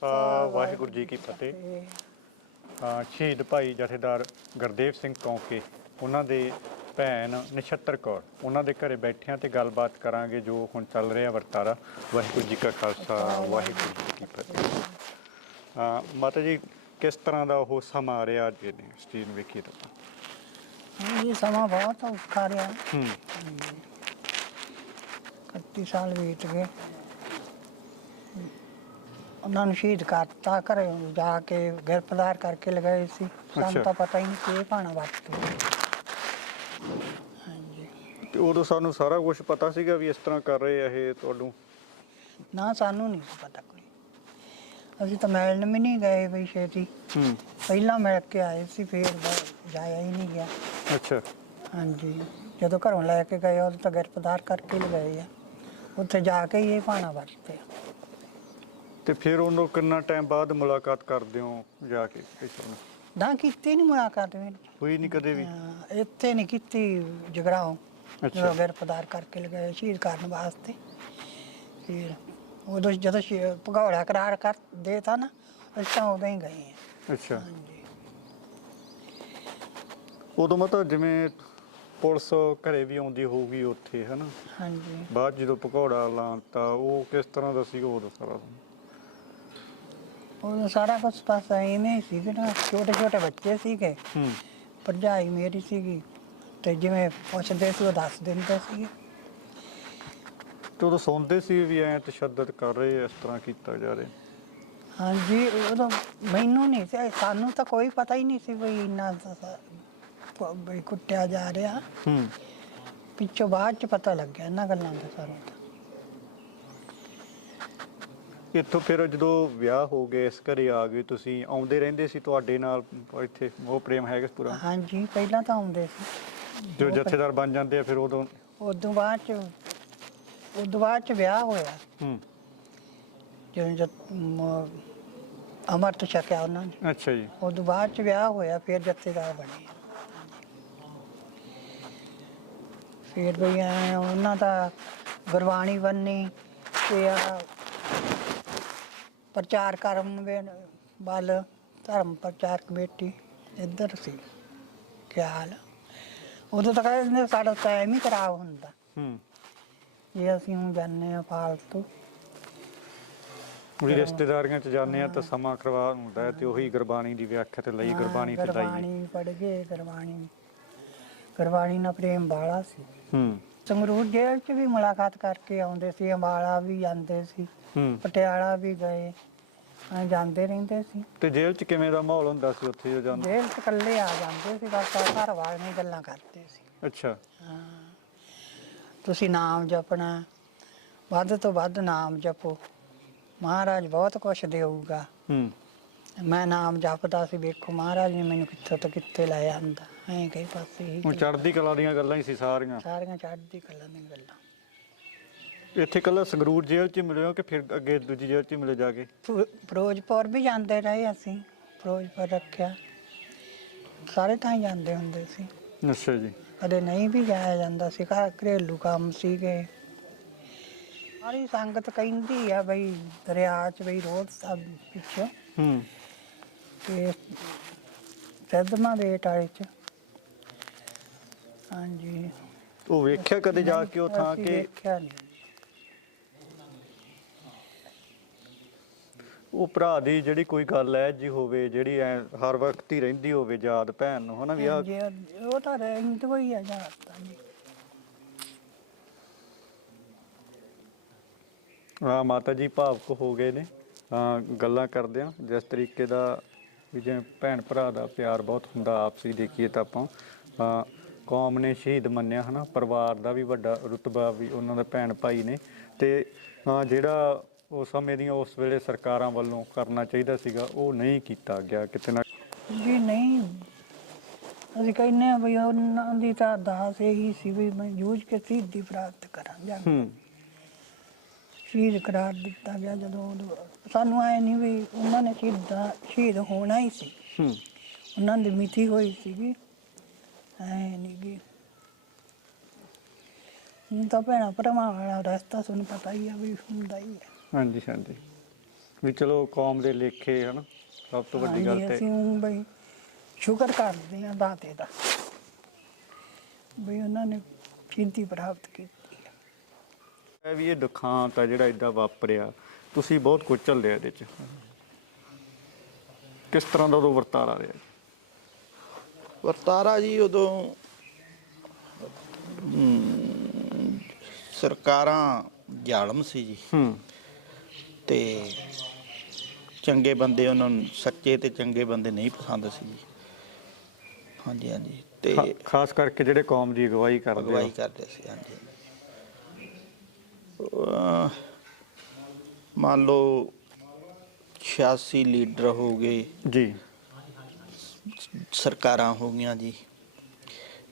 ਖਾਲਸਾ ਵਾਹਿਗੁਰੂ ਜੀ ਕੀ ਫਤਿਹ। ਅ, ਸ਼ਹੀਦ ਭਾਈ ਜਥੇਦਾਰ ਗੁਰਦੇਵ ਸਿੰਘ ਕੌਂਕੇ ਉਹਨਾਂ ਦੇ ਭੈਣ ਨਛੱਤਰ ਕੌਰ ਉਹਨਾਂ ਦੇ ਘਰੇ ਬੈਠਿਆਂ ਤੇ ਗੱਲਬਾਤ ਕਰਾਂਗੇ ਜੋ ਹੁਣ ਚੱਲ ਰਿਹਾ ਵਰਤਾਰਾ। ਵਾਹਿਗੁਰੂ ਜੀ ਕਾ ਖਾਲਸਾ ਵਾਹਿਗੁਰੂ ਜੀ ਕੀ ਫਤਿਹ। ਅ, ਮਾਤਾ ਜੀ ਕਿਸ ਤਰ੍ਹਾਂ ਦਾ ਉਹ ਸਮਾਂ ਰਿਹਾ ਅੱਜ ਨੇ ਸਟੀਨ ਵੇਖੀ ਤਾਂ? ਇਹ ਸਮਾਂ ਬਹੁਤ ਔਖਾ ਰਿਹਾ। ਹੂੰ। 31 ਸਾਲ ਬੀਤ ਗਏ। ਉਹਨਾਂ ਨੂੰ ਸ਼ਹੀਦ ਕਰਤਾ ਘਰੇ ਜਾ ਕੇ ਗ੍ਰਿਫਤਾਰ ਕਰਕੇ ਲਗਾਏ ਸੀ। ਸਾਨੂੰ ਤਾਂ ਪਤਾ ਹੀ ਨਹੀਂ ਕਿ ਇਹ ਪਾਣਾ ਵਰਤ ਹਾਂਜੀ। ਤੇ ਉਦੋਂ ਸਾਨੂੰ ਸਾਰਾ ਕੁਝ ਪਤਾ ਸੀਗਾ ਵੀ ਇਸ ਤਰ੍ਹਾਂ ਕਰ ਰਹੇ ਆ ਇਹ ਤੁਹਾਨੂੰ ਨਾ ਸਾਨੂੰ ਨਹੀਂ ਸੀ ਪਤਾ ਕੋਈ। ਅਸੀਂ ਤਾਂ ਮਿਲਣ ਵੀ ਨਹੀਂ ਗਏ ਵੀ ਛੇਤੀ। ਹੂੰ। ਪਹਿਲਾਂ ਮਿਲ ਕੇ ਆਏ ਸੀ ਫੇਰ ਬ- ਜਾਇਆ ਹੀ ਨਹੀਂ ਗਿਆ। ਅੱਛਾ। ਹਾਂਜੀ। ਜਦੋਂ ਘਰੋਂ ਲੈ ਕੇ ਗਏ ਉਦੋਂ ਤਾਂ ਗ੍ਰਿਫਤਾਰ ਕਰਕੇ ਲਗਾਏ ਆ। ਉੱਥੇ ਜਾ ਕੇ ਹੀ ਇਹ ਪਾਣਾ ਵਰਤੇ ਤੇ ਫਿਰ ਉਹਨੂੰ ਕਿੰਨਾ ਟਾਈਮ ਬਾਅਦ ਮੁਲਾਕਾਤ ਕਰਦੇ ਹੋ ਜਾ ਕੇ ਕਿਸੇ ਨਾਲ ਨਾ ਕੀਤੀ ਨਹੀਂ ਮੁਲਾਕਾਤ ਮੇਰੀ ਹੋਈ ਨਹੀਂ ਕਦੇ ਵੀ? ਇੱਥੇ ਨਹੀਂ ਕੀਤੀ ਜਗਰਾਉਂ। ਅੱਛਾ। ਜਦੋਂ ਗ੍ਰਿਫਤਾਰ ਕਰਕੇ ਲਗਾਏ ਸ਼ਹੀਦ ਕਰਨ ਵਾਸਤੇ। ਫਿਰ ਉਦੋਂ ਜਦੋਂ ਸ਼ੀ- ਭਗੌੜਾ ਕਰਾਰ ਕਰ ਦੇਤਾ ਨਾ ਅਸੀਂ ਤਾਂ ਉਦੋਂ ਹੀ ਗਏ ਹਾਂ। ਅੱਛਾ। ਹਾਂਜੀ। ਉਦੋਂ ਮਤਲਬ ਜਿਵੇਂ ਪੁਲਿਸ ਘਰੇ ਵੀ ਆਉਂਦੀ ਹੋਊਗੀ ਉੱਥੇ ਹਨਾ? ਹਾਂਜੀ। ਬਾਅਦ ਜਦੋਂ ਭਗੌੜਾ ਲਾਉਣ ਤਾਂ ਉਹ ਕਿਸ ਤਰ੍ਹਾਂ ਦਾ ਸੀਗਾ ਉਦੋਂ ਸਾਰਾ? ਉਦੋਂ ਸਾਰਾ ਕੁਝ ਬਸ ਐਵੇਂ ਹੀ ਸੀਗਾ ਨਾ ਛੋਟੇ ਛੋਟੇ ਬੱਚੇ ਸੀਗੇ। ਹੂੰ। ਭਰਜਾਈ ਮੇਰੀ ਸੀਗੀ ਤੇ ਜਿਵੇਂ ਪੁੱਛਦੇ ਸੀ ਉਹ ਦੱਸ ਦਿੰਦੇ ਸੀਗੇ। ਤੇ ਉਦੋਂ ਸੁਣਦੇ ਸੀ ਵੀ ਐ ਤਸ਼ੱਦਦ ਕਰ ਰਹੇ ਇਸ ਤਰ੍ਹਾਂ ਕੀਤਾ ਜਾ ਰਿਹਾ। ਹਾਂਜੀ ਉਦੋਂ ਮੈਨੂੰ ਨਹੀਂ ਸੀ ਸਾਨੂੰ ਤਾਂ ਕੋਈ ਪਤਾ ਹੀ ਨਹੀਂ ਸੀ ਵੀ ਇੰਨਾ ਸ- ਪ- ਵੀ ਕੁੱਟਿਆ ਜਾ ਰਿਹਾ। ਹੂੰ। ਪਿੱਛੋਂ ਬਾਅਦ ਚ ਪਤਾ ਲੱਗਿਆ ਇਹਨਾਂ ਗੱਲਾਂ ਦਾ ਸਾਨੂੰ ਤਾਂ। ਇੱਥੋਂ ਫਿਰ ਜਦੋਂ ਵਿਆਹ ਹੋ ਗਏ ਇਸ ਘਰੇ ਆ ਗਏ ਤੁਸੀਂ ਆਉਂਦੇ ਰਹਿੰਦੇ ਸੀ ਤੁਹਾਡੇ ਨਾਲ ਇੱਥੇ ਉਹ ਪ੍ਰੇਮ ਹੈਗਾ ਪੂਰਾ? ਹਾਂਜੀ ਪਹਿਲਾਂ ਤਾਂ ਆਉਂਦੇ ਸੀ। ਜੋ ਜਥੇਦਾਰ ਬਣ ਜਾਂਦੇ ਆ ਫਿਰ ਉਦੋਂ? ਉਦੋਂ ਬਾਅਦ ਚ ਉਦੋਂ ਬਾਅਦ ਚ ਵਿਆਹ ਹੋਇਆ। ਹੂੰ। ਜਦੋਂ ਅੰਮ੍ਰਿਤ ਛਕਿਆ ਉਹਨਾਂ ਨੇ। ਅੱਛਾ ਜੀ। ਉਦੋਂ ਬਾਅਦ ਚ ਵਿਆਹ ਹੋਇਆ ਫਿਰ ਜੱਥੇਦਾਰ ਬਣੇ ਫਿਰ ਵੀ ਐਂ ਉਹਨਾਂ ਦਾ ਗੁਰਬਾਣੀ ਬੰਨੀ ਤੇ ਆ ਪ੍ਰਚਾਰ ਕਰਨ ਵੇ ਵੱਲ ਧਰਮ ਪ੍ਰਚਾਰ ਕਮੇਟੀ ਇੱਧਰ ਸੀ ਖਿਆਲ। ਉਦੋਂ ਤਾਂ ਕਹਿੰਦੇ ਸਾਡਾ ਟਾਈਮ ਹੀ ਖਰਾਬ ਹੁੰਦਾ। ਹੂੰ। ਜੇ ਅਸੀਂ ਹੁਣ ਜਾਂਦੇ ਆ ਫਾਲਤੂ। ਵੀ ਰਿਸ਼ਤੇਦਾਰੀਆਂ ਚ ਜਾਂਦੇ ਆ ਤਾਂ ਸਮਾਂ ਖਰਾਬ ਹੁੰਦਾ ਹੈ ਤੇ ਉਹੀ ਗੁਰਬਾਣੀ ਦੀ ਵਿਆਖਿਆ ਤੇ ਲਈ ਗੁਰਬਾਣੀ ਤੇ ਲਾਈ ਗੁਰਬਾਣੀ ਪੜ੍ਹ ਗਏ ਗੁਰਬਾਣੀ ਗੁਰਬਾਣੀ ਨਾਲ ਪ੍ਰੇਮ ਬਾਲਾ ਸੀ। ਹੂੰ। ਸੰਗਰੂਰ ਜੇਲ੍ਹ 'ਚ ਵੀ ਮੁਲਾਕਾਤ ਕਰਕੇ ਆਉਂਦੇ ਸੀ ਅੰਬਾਲਾ ਵੀ ਜਾਂਦੇ ਸੀ ਹੂੰ। ਪਟਿਆਲਾ ਵੀ ਗਏ ਆ ਜਾਂਦੇ ਰਹਿੰਦੇ ਸੀ। ਤੇ ਜੇਲ੍ਹ ਚ ਕਿਵੇਂ ਦਾ ਮਾਹੌਲ ਹੁੰਦਾ ਸੀ ਉੱਥੇ ਜੋ ਜਾਂਦੇ ਜੇਲ੍ਹ 'ਚ ਇਕੱਲੇ ਆ ਜਾਂਦੇ ਸੀ ਬਸ ਆ ਘਰ ਵਾਲੀਆਂ ਗੱਲਾਂ ਕਰਦੇ ਸੀ। ਅੱਛਾ। ਹਾਂ। ਤੁਸੀਂ ਨਾਮ ਜਪਣਾ ਵੱਧ ਤੋਂ ਵੱਧ ਨਾਮ ਜਪੋ। ਮਹਾਰਾਜ ਬਹੁਤ ਕੁਛ ਦੇਊਗਾ। ਹੂੰ। ਮੈਂ ਨਾਮ ਜਪਦਾ ਸੀ ਵੇਖੋ ਮਹਾਰਾਜ ਨੇ ਮੈਨੂੰ ਕਿੱਥੋਂ ਤੋਂ ਕਿੱਥੇ ਲੈ ਆਂਦਾ। ਐਂ ਕਈ ਪਾਸੇ ਹੀ ਹੁਣ ਚੜ੍ਹਦੀ ਕਲਾ ਦੀਆਂ ਗੱਲਾਂ ਹੀ ਸੀ ਸਾਰੀਆਂ। ਸਾਰੀਆਂ ਚੜ੍ਹਦੀ ਕਲਾਂ ਦੀਆਂ ਗੱਲਾਂ। ਇੱਥੇ ਕੱਲਾ ਸੰਗਰੂਰ ਜੇਲ੍ਹ ਚ ਹੀ ਮਿਲੇ ਹੋ ਕਿ ਫਿਰ ਅੱਗੇ ਦੂਜੀ ਜੇਲ੍ਹ ਚ ਮਿਲੇ ਜਾ ਕੇ? ਫਿ- ਫਿਰੋਜ਼ਪੁਰ ਵੀ ਜਾਂਦੇ ਰਹੇ ਅਸੀਂ ਫਿਰੋਜ਼ਪੁਰ ਰੱਖਿਆ। ਸਾਰੇ ਥਾਂ ਹੀ ਜਾਂਦੇ ਹੁੰਦੇ ਸੀ। ਅੱਛਾ ਜੀ। ਕਦੇ ਨਹੀਂ ਵੀ ਜਾਇਆ ਜਾਂਦਾ ਸੀ ਘਰ ਘਰੇਲੂ ਕੰਮ ਸੀਗੇ। ਸਾਰੀ ਸੰਗਤ ਕਹਿੰਦੀ ਆ ਬਈ ਦਰਿਆ 'ਚ ਬਈ ਰੋਜ਼ ਸਭ ਪਿੱਛੇ। ਹੂੰ। ਤੇ ਬੇਟ ਵਾਲੇ 'ਚ। ਹਾਂਜੀ। ਉਹ ਵੇਖਿਆ ਕਦੇ ਜਾ ਕੇ ਉਹ ਥਾਂ ਅਸੀਂ ਕਿ ਵੇਖਿਆ ਨਹੀਂ ਉਹ ਭਰਾ ਦੀ ਜਿਹੜੀ ਕੋਈ ਗੱਲ ਹੈ ਜੀ ਹੋਵੇ ਜਿਹੜੀ ਐ ਹਰ ਵਕਤ ਹੀ ਰਹਿੰਦੀ ਹੋਵੇ ਯਾਦ ਭੈਣ ਨੂੰ ਹਨਾ ਵੀ ਆ ਹਾਂਜੀ, ਉਹ ਤਾਂ ਰਹਿੰਦ ਹੋਈ ਆ ਜਾਂਦਾ ਜੀ ਆ ਮਾਤਾ ਜੀ ਭਾਵਕ ਹੋ ਗਏ ਨੇ। ਆ ਗੱਲਾਂ ਕਰਦੇ ਆ ਜਿਸ ਤਰੀਕੇ ਦਾ ਵੀ ਜਿਵੇਂ ਭੈਣ ਭਰਾ ਦਾ ਪਿਆਰ ਬਹੁਤ ਹੁੰਦਾ ਆਪਸੀ ਦੇਖੀਏ ਤਾਂ ਆਪਾਂ ਕੌਮ ਨੇ ਸ਼ਹੀਦ ਮੰਨਿਆ ਹਨਾ? ਪਰਿਵਾਰ ਦਾ ਵੀ ਵੱਡਾ ਰੁਤਬਾ ਵੀ ਉਹਨਾਂ ਦੇ ਭੈਣ ਭਾਈ ਨੇ। ਤੇ ਜਿਹੜਾ ਉਸ ਸਮੇਂ ਦੀਆਂ ਉਸ ਵੇਲੇ ਸਰਕਾਰਾਂ ਵੱਲੋਂ ਕਰਨਾ ਚਾਹੀਦਾ ਸੀਗਾ ਉਹ ਨਹੀਂ ਕੀਤਾ ਗਿਆ ਕਿਤੇ ਨਾ ਜੀ ਨਹੀਂ। ਅਸੀਂ ਕਹਿੰਦੇ ਆ ਵੀ ਉਹਨਾਂ ਦੀ ਤਾਂ ਅਰਦਾਸ ਇਹੀ ਸੀ ਵੀ ਮੈਂ ਜੂਝ ਕੇ ਸਿੱਧੀ ਪ੍ਰਾਪਤ ਕਰਾਂ ਜਾਂ ਹੂੰ। ਸ਼ਹੀਦ ਕਰਾਰ ਦਿੱਤਾ ਗਿਆ ਜਦੋਂ ਉਦੋਂ। ਸਾਨੂੰ ਐ ਨਹੀਂ ਵੀ ਉਹਨਾਂ ਨੇ ਸ਼ਹੀਦਾਂ ਸ਼ਹੀਦ ਹੋਣਾ ਹੀ ਸੀ। ਹੂੰ। ਉਹਨਾਂ ਦੀ ਮਿਤੀ ਹੋਈ ਸੀਗੀ। ਐ ਨਹੀਂ ਗੀ ਹੁਣ ਤਾਂ ਭੈਣਾਂ ਭਰਾਵਾਂ ਵਾਲਾ ਰਸਤਾ ਤੁਹਾਨੂੰ ਪਤਾ ਹੀ ਆ ਵੀ ਹੁੰਦਾ ਹੀ ਹੈ ਹਾਂਜੀ ਹਾਂਜੀ। ਵੀ ਚਲੋ ਕੌਮ ਦੇ ਲੇਖੇ ਹਨ ਸਭ ਤੋਂ ਵੱਡੀ ਗੱਲ ਹਾਂਜੀ, ਤੇ ਅਸੀਂ ਊਂ ਬਈ ਸ਼ੁਕਰ ਕਰਦੇ ਹਾਂ ਦਾਤੇ ਦਾ। ਵੀ ਉਹਨਾਂ ਨੇ ਸ਼ਹੀਦੀ ਪ੍ਰਾਪਤ ਕੀਤੀ। ਵੀ ਇਹ ਦੁਖਾਂਤ ਆ ਜਿਹੜਾ ਇਦਾਂ ਵਾਪਰਿਆ। ਤੁਸੀਂ ਬਹੁਤ ਕੁਝ ਝੱਲਿਆ ਇਹਦੇ ਚ। ਕਿਸ ਤਰ੍ਹਾਂ ਦਾ ਉਦੋਂ ਵਰਤਾਰਾ ਰਿਹਾ ਵਰਤਾਰਾ ਜੀ ਉਦੋਂ ਅਮ, ਸਰਕਾਰਾਂ ਜ਼ਾਲਮ ਸੀ ਜੀ। ਹੂੰ। ਤੇ ਚੰਗੇ ਬੰਦੇ ਉਹਨਾਂ ਨੂੰ ਸੱਚੇ ਤੇ ਚੰਗੇ ਬੰਦੇ ਨਹੀਂ ਪਸੰਦ ਸੀ ਜੀ। ਹਾਂਜੀ ਹਾਂਜੀ। ਤੇ ਖਾ- ਖਾਸ ਕਰਕੇ ਜਿਹੜੇ ਕੌਮ ਦੀ ਅਗਵਾਈ ਕਰਦੇ ਅਗਵਾਈ ਕਰਦੇ ਸੀ ਹਾਂਜੀ। ਅਹ, ਮੰਨ ਲਓ 86 ਲੀਡਰ ਹੋ ਗਏ। ਜੀ। ਸਰਕਾਰਾਂ ਹੋ ਗਈਆਂ ਜੀ।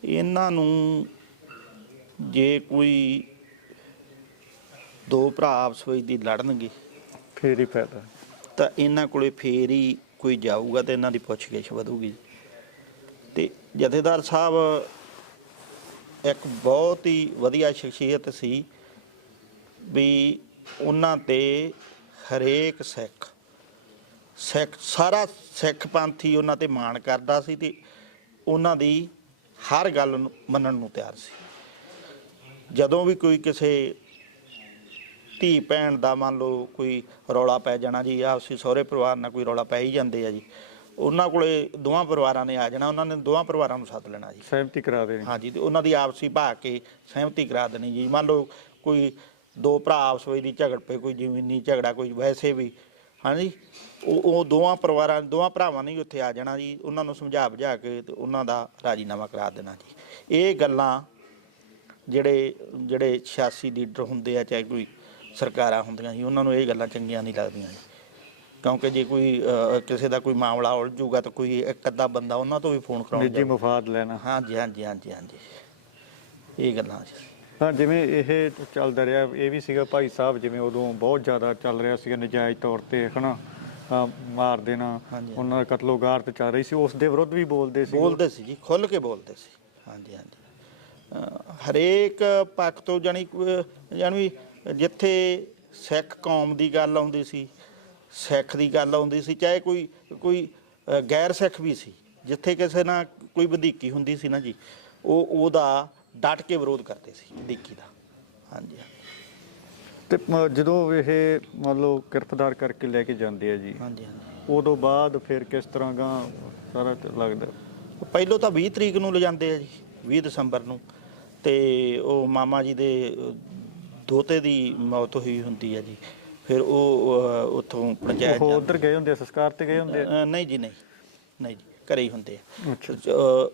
ਇਹਨਾਂ ਨੂੰ ਜੇ ਕੋਈ ਦੋ ਭਰਾ ਆਪਸ ਵਿੱਚ ਦੀ ਲੜਨਗੇ ਫੇਰ ਹੀ ਫਾਇਦਾ। ਤਾਂ ਇਹਨਾਂ ਕੋਲੇ ਫੇਰ ਹੀ ਕੋਈ ਜਾਊਗਾ ਤੇ ਇਹਨਾਂ ਦੀ ਪੁੱਛਗਿੱਛ ਵਧੂਗੀ ਤੇ ਜਥੇਦਾਰ ਸਾਹਿਬ ਇੱਕ ਬਹੁਤ ਹੀ ਵਧੀਆ ਸ਼ਖਸੀਅਤ ਸੀ। ਵੀ ਉਹਨਾਂ ਤੇ ਹਰੇਕ ਸਿੱਖ ਸਿੱਖ ਸਾਰਾ ਸਿੱਖ ਪੰਥੀ ਉਹਨਾਂ ਤੇ ਮਾਣ ਕਰਦਾ ਸੀ ਤੇ ਉਹਨਾਂ ਦੀ ਹਰ ਗੱਲ ਨੂੰ ਮੰਨਣ ਨੂੰ ਤਿਆਰ ਸੀ। ਜਦੋਂ ਵੀ ਕੋਈ ਕਿਸੇ ਧੀ ਭੈਣ ਦਾ ਮੰਨ ਲਓ ਕੋਈ ਰੌਲਾ ਪੈ ਜਾਣਾ ਜੀ ਆਪਸੀ ਸਹੁਰੇ ਪਰਿਵਾਰ ਨਾਲ ਕੋਈ ਰੌਲਾ ਪੈ ਹੀ ਜਾਂਦੇ ਆ ਜੀ ਉਹਨਾਂ ਕੋਲੇ ਦੋਵਾਂ ਪਰਿਵਾਰਾਂ ਨੇ ਆ ਜਾਣਾ ਉਹਨਾਂ ਨੇ ਦੋਵਾਂ ਪਰਿਵਾਰਾਂ ਨੂੰ ਸੱਦ ਲੈਣਾ ਜੀ। ਸਹਿਮਤੀ ਕਰਾ ਦੇਣੀ। ਹਾਂਜੀ ਤੇ ਉਹਨਾਂ ਦੀ ਆਪਸੀ ਭਾ ਕੇ ਸਹਿਮਤੀ ਕਰਾ ਦੇਣੀ ਜੀ। ਮੰਨ ਲਓ ਕੋਈ ਦੋ ਭਰਾ ਆਪਸ ਵਿੱਚ ਦੀ ਝਗੜ ਪਏ ਕੋਈ ਜ਼ਮੀਨੀ ਝਗੜਾ ਕੋਈ ਵੈਸੇ ਵੀ ਹਾਂਜੀ? ਉਹ ਉਹ ਦੋਵਾਂ ਪਰਿਵਾਰਾਂ ਦੋਵਾਂ ਭਰਾਵਾਂ ਨੇ ਹੀ ਉੱਥੇ ਆ ਜਾਣਾ ਜੀ ਉਹਨਾਂ ਨੂੰ ਸਮਝਾ ਬੁਝਾ ਕੇ ਤੇ ਉਹਨਾਂ ਦਾ ਰਾਜੀਨਾਮਾ ਕਰਾ ਦੇਣਾ ਜੀ। ਇਹ ਗੱਲਾਂ ਜਿਹੜੇ ਜਿਹੜੇ 86 ਲੀਡਰ ਹੁੰਦੇ ਆ ਚਾਹੇ ਕੋਈ ਸਰਕਾਰਾਂ ਹੁੰਦੀਆਂ ਜੀ ਉਹਨਾਂ ਨੂੰ ਇਹ ਗੱਲਾਂ ਚੰਗੀਆਂ ਨਹੀਂ ਲੱਗਦੀਆਂ ਜੀ। ਕਿਉਂਕਿ ਜੇ ਕੋਈ ਅਹ, ਕਿਸੇ ਦਾ ਕੋਈ ਮਾਮਲਾ ਉਲਝੂਗਾ ਤਾਂ ਕੋਈ ਇੱਕ ਅੱਧਾ ਬੰਦਾ ਉਹਨਾਂ ਤੋਂ ਵੀ ਫੋਨ ਕਰਾਉਣ ਨਿੱਜੀ। ਮਫਾਦ ਲੈਣਾ। ਹਾਂਜੀ ਹਾਂਜੀ ਹਾਂਜੀ ਹਾਂਜੀ। ਇਹ ਗੱਲਾਂ ਜੀ। ਹਾਂ ਜਿਵੇਂ ਇਹ ਚੱਲਦਾ ਰਿਹਾ ਇਹ ਵੀ ਸੀਗਾ ਭਾਈ ਸਾਹਿਬ ਜਿਵੇਂ ਉਦੋਂ ਬਹੁਤ ਜ਼ਿਆਦਾ ਚੱਲ ਰਿਹਾ ਸੀਗਾ ਨਜਾਇਜ਼ ਤੌਰ ਤੇ ਹਨਾ ਅਹ ਮਾਰ ਦੇਣਾ ਹਾਂਜੀ। ਉਹਨਾਂ ਦਾ ਕਤਲੋ ਗਾਰਤ ਚੱਲ ਰਹੀ ਸੀ ਉਸ ਦੇ ਵਿਰੁੱਧ ਵੀ ਬੋਲਦੇ ਸੀ। ਬੋਲਦੇ ਸੀ ਜੀ ਖੁੱਲ ਕੇ ਬੋਲਦੇ ਸੀ। ਹਾਂਜੀ ਹਾਂਜੀ। ਅਹ ਹਰੇਕ ਪੱਖ ਤੋਂ ਜਾਨੀ ਜਾਨੀ ਜਿੱਥੇ ਸਿੱਖ ਕੌਮ ਦੀ ਗੱਲ ਆਉਂਦੀ ਸੀ ਸਿੱਖ ਦੀ ਗੱਲ ਆਉਂਦੀ ਸੀ ਚਾਹੇ ਕੋਈ ਕੋਈ ਅਹ ਗੈਰ ਸਿੱਖ ਵੀ ਸੀ ਜਿੱਥੇ ਕਿਸੇ ਨਾਲ ਕੋਈ ਵਧੀਕੀ ਹੁੰਦੀ ਸੀ ਨਾ ਜੀ ਉਹ ਉਹਦਾ ਡਟ ਕੇ ਵਿਰੋਧ ਕਰਦੇ ਸੀ ਵਧੀਕੀ ਦਾ। ਹਾਂਜੀ। ਤੇ ਮ- ਜਦੋਂ ਇਹ ਮੰਨ ਲਓ ਕਿਰਪਦਾਰ ਕਰਕੇ ਲੈ ਕੇ ਜਾਂਦੇ ਆ ਜੀ ਹਾਂਜੀ ਹਾਂਜੀ। ਉਦੋਂ ਬਾਅਦ ਫਿਰ ਕਿਸ ਤਰ੍ਹਾਂ ਗਾ ਸਾਰਾ ਲੱਗਦਾ? ਪਹਿਲੋਂ ਤਾਂ 20 ਤਰੀਕ ਨੂੰ ਲਿਜਾਂਦੇ ਆ ਜੀ 20 ਦਸੰਬਰ ਨੂੰ। ਤੇ ਉਹ ਮਾਮਾ ਜੀ ਦੇ ਅਹ, ਦੋਤੇ ਦੀ ਮੌਤ ਹੋਈ ਹੁੰਦੀ ਹੈ ਜੀ। ਫਿਰ ਉਹ ਅਹ, ਉੱਥੋਂ ਪੰਚਾਇਤ ਉਹ ਜਾਂ- ਉਧਰ ਗਏ ਹੁੰਦੇ ਆ ਸੰਸਕਾਰ ਤੇ ਗਏ ਹੁੰਦੇ ਆ? ਅਹ, ਨਹੀਂ ਜੀ ਨਹੀਂ। ਨਹੀਂ ਜੀ। ਘਰੇ ਹੀ ਹੁੰਦੇ ਆ।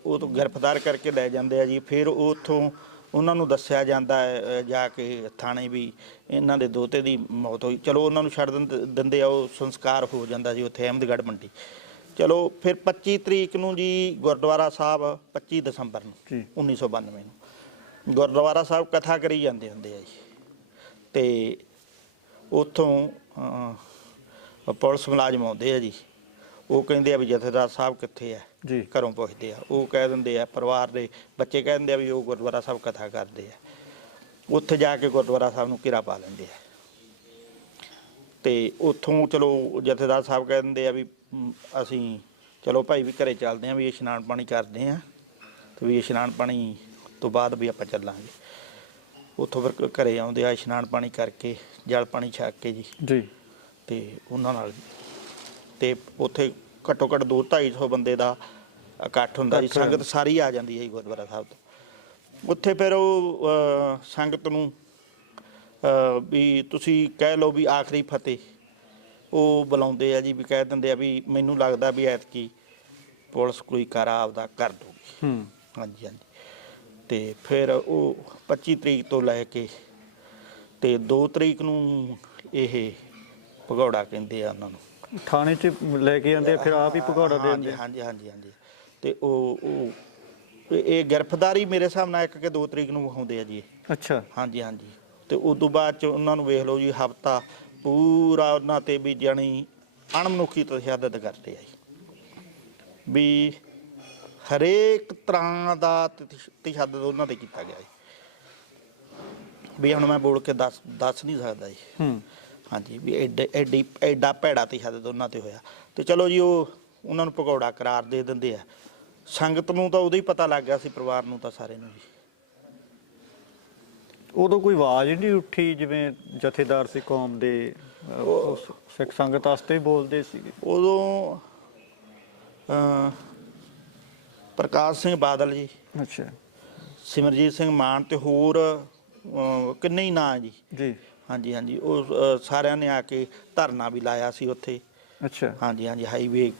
ਉਹ ਤੋਂ ਗ੍ਰਿਫਤਾਰ ਕਰਕੇ ਲੈ ਜਾਂਦੇ ਆ ਜੀ। ਫਿਰ ਉਹ ਉੱਥੋਂ ਉਹਨਾਂ ਨੂੰ ਦੱਸਿਆ ਜਾਂਦਾ ਹੈ ਜਾ ਕੇ ਥਾਣੇ ਵੀ ਇਹਨਾਂ ਦੇ ਦੋਤੇ ਦੀ ਮੌਤ ਹੋਈ। ਚਲੋ ਉਹਨਾਂ ਨੂੰ ਛੱਡ ਦਿੰਦੇ- ਆ ਉਹ ਸੰਸਕਾਰ ਹੋ ਜਾਂਦਾ ਜੀ ਉੱਥੇ ਅਹਿਮਦਗੜ੍ਹ ਮੰਡੀ। ਚਲੋ ਫਿਰ 25 ਤਰੀਕ ਨੂੰ ਜੀ ਗੁਰਦੁਆਰਾ ਸਾਹਿਬ 25 ਦਸੰਬਰ ਨੂੰ ਜੀ। 1992 ਨੂੰ। ਗੁਰਦੁਆਰਾ ਸਾਹਿਬ ਕਥਾ ਕਰੀ ਜਾਂਦੇ ਹੁੰਦੇ ਆ ਜੀ। ਤੇ ਉੱਥੋਂ ਪੁਲਿਸ ਮੁਲਾਜ਼ਮ ਆਉਂਦੇ ਆ ਜੀ। ਉਹ ਕਹਿੰਦੇ ਆ ਵੀ ਜਥੇਦਾਰ ਸਾਹਿਬ ਕਿੱਥੇ ਆ? ਜੀ। ਘਰੋਂ ਪੁੱਛਦੇ ਆ। ਉਹ ਕਹਿ ਦਿੰਦੇ ਆ ਪਰਿਵਾਰ ਦੇ ਬੱਚੇ ਕਹਿ ਦਿੰਦੇ ਆ ਵੀ ਉਹ ਗੁਰਦੁਆਰਾ ਸਾਹਿਬ ਕਥਾ ਕਰਦੇ ਆ। ਉੱਥੇ ਜਾ ਕੇ ਗੁਰਦੁਆਰਾ ਸਾਹਿਬ ਨੂੰ ਘੇਰਾ ਪਾ ਲੈਂਦੇ ਆ। ਤੇ ਉੱਥੋਂ ਚਲੋ ਜਥੇਦਾਰ ਸਾਹਿਬ ਕਹਿ ਦਿੰਦੇ ਆ ਵੀ ਅਸੀਂ ਚਲੋ ਭਾਈ ਵੀ ਘਰੇ ਚੱਲਦੇ ਆ ਵੀ ਇਸ਼ਨਾਨ ਪਾਣੀ ਕਰਦੇ ਆ। ਤੇ ਵੀ ਇਸ਼ਨਾਨ ਪਾਣੀ ਤੋਂ ਬਾਅਦ ਵੀ ਆਪਾਂ ਚੱਲਾਂਗੇ। ਉੱਥੋਂ ਫਿਰ ਘਰੇ ਆਉਂਦੇ ਆ ਇਸ਼ਨਾਨ ਪਾਣੀ ਕਰਕੇ ਜਲ ਪਾਣੀ ਛਕ ਕੇ ਜੀ। ਜੀ। ਤੇ ਉਹਨਾਂ ਨਾਲ ਤੇ ਉੱਥੇ ਘੱਟੋ ਘੱਟ 2 250 ਬੰਦੇ ਦਾ ਇਕੱਠ ਹੁੰਦਾ ਜੀ। ਸੰਗਤ ਸਾਰੀ ਆ ਜਾਂਦੀ ਹੈ ਜੀ ਗੁਰਦੁਆਰਾ ਸਾਹਿਬ ਤੋਂ। ਉੱਥੇ ਫਿਰ ਉਹ ਸੰਗਤ ਨੂੰ ਵੀ ਤੁਸੀਂ ਕਹਿ ਲਓ ਵੀ ਆਖਰੀ ਫਤਿਹ ਉਹ ਬੁਲਾਉਂਦੇ ਆ ਜੀ ਵੀ ਕਹਿ ਦਿੰਦੇ ਆ ਵੀ ਮੈਨੂੰ ਲੱਗਦਾ ਵੀ ਐਤਕੀ ਪੁਲਿਸ ਕੋਈ ਕਾਰਾ ਆਪਦਾ ਕਰ ਦੂਗੀ ਹੂੰ। ਹਾਂਜੀ ਹਾਂਜੀ। ਤੇ ਫਿਰ ਉਹ 25 ਤਰੀਕ ਤੋਂ ਲੈ ਕੇ ਤੇ 2 ਤਰੀਕ ਨੂੰ ਇਹ ਭਗੌੜਾ ਕਹਿੰਦੇ ਆ ਉਹਨਾਂ ਨੂੰ। ਥਾਣੇ 'ਚ ਲੈ ਕੇ ਜਾਂਦੇ ਆ, ਫਿਰ ਆਪ ਹੀ ਭਗੌੜਾ ਦੇ ਹਾਂਜੀ ਦਿੰਦੇ ਆ। ਹਾਂਜੀ ਹਾਂਜੀ ਹਾਂਜੀ। ਤੇ ਉਹ ਉਹ ਇਹ- ਇਹ ਗ੍ਰਿਫਤਾਰੀ ਮੇਰੇ ਹਿਸਾਬ ਨਾਲ ਇੱਕ ਕਿ 2 ਤਰੀਕ ਨੂੰ ਵਿਖਾਉਂਦੇ ਆ ਜੀ ਇਹ। ਅੱਛਾ। ਹਾਂਜੀ ਹਾਂਜੀ। ਤੇ ਉਸ ਤੋਂ ਬਾਅਦ ਚ ਉਹਨਾਂ ਨੂੰ ਵੇਖ ਲਓ ਜੀ ਹਫਤਾ ਪੂਰਾ ਉਹਨਾਂ ਤੇ ਵੀ ਜਾਣੀ ਅਣਮਨੁੱਖੀ ਤਸ਼ੱਦਦ ਕਰਦੇ ਆ ਜੀ। ਵੀ ਹਰੇਕ ਤਰ੍ਹਾਂ ਦਾ ਤਸ਼- ਤਸ਼ੱਦਦ ਉਹਨਾਂ ਤੇ ਕੀਤਾ ਗਿਆ ਜੀ। ਵੀ ਹੁਣ ਮੈਂ ਬੋਲ ਕੇ ਦੱਸ ਦੱਸ ਨਹੀਂ ਸਕਦਾ ਜੀ। ਹੂੰ। ਹਾਂਜੀ ਵੀ ਐਡੇ ਐਡੀ ਐਡਾ ਭੈੜਾ ਤਸ਼ੱਦਦ ਉਹਨਾਂ ਤੇ ਹੋਇਆ। ਤੇ ਚਲੋ ਜੀ ਉਹ ਉਹਨਾਂ ਨੂੰ ਭਗੌੜਾ ਕਰਾਰ ਦੇ ਦਿੰਦੇ ਆ। ਸੰਗਤ ਨੂੰ ਤਾਂ ਉਦੋਂ ਹੀ ਪਤਾ ਲੱਗ ਗਿਆ ਸੀ ਪਰਿਵਾਰ ਨੂੰ ਤਾਂ ਸਾਰੇ ਨੂੰ ਜੀ। ਉਦੋਂ ਕੋਈ ਆਵਾਜ਼ ਨਹੀਂ ਉੱਠੀ ਜਿਵੇਂ ਜਥੇਦਾਰ ਸੀ ਕੌਮ ਦੇ ਉਸ ਸਿੱਖ ਸੰਗਤ ਵਾਸਤੇ ਹੀ ਬੋਲਦੇ ਸੀਗੇ। ਉਦੋਂ ਅ ਪ੍ਰਕਾਸ਼ ਸਿੰਘ ਬਾਦਲ ਜੀ ਅੱਛਾ। ਸਿਮਰਜੀਤ ਸਿੰਘ ਮਾਨ ਤੇ ਹੋਰ ਕਿੰਨੇ ਹੀ ਨਾਂ ਜੀ। ਜੀ। ਹਾਂਜੀ ਹਾਂਜੀ। ਉਹ ਅ, ਸਾਰਿਆਂ ਨੇ ਆ ਕੇ ਧਰਨਾ ਵੀ ਲਾਇਆ ਸੀ ਉੱਥੇ। ਅੱਛਾ। ਹਾਂਜੀ ਹਾਂਜੀ ਹਾਈਵੇ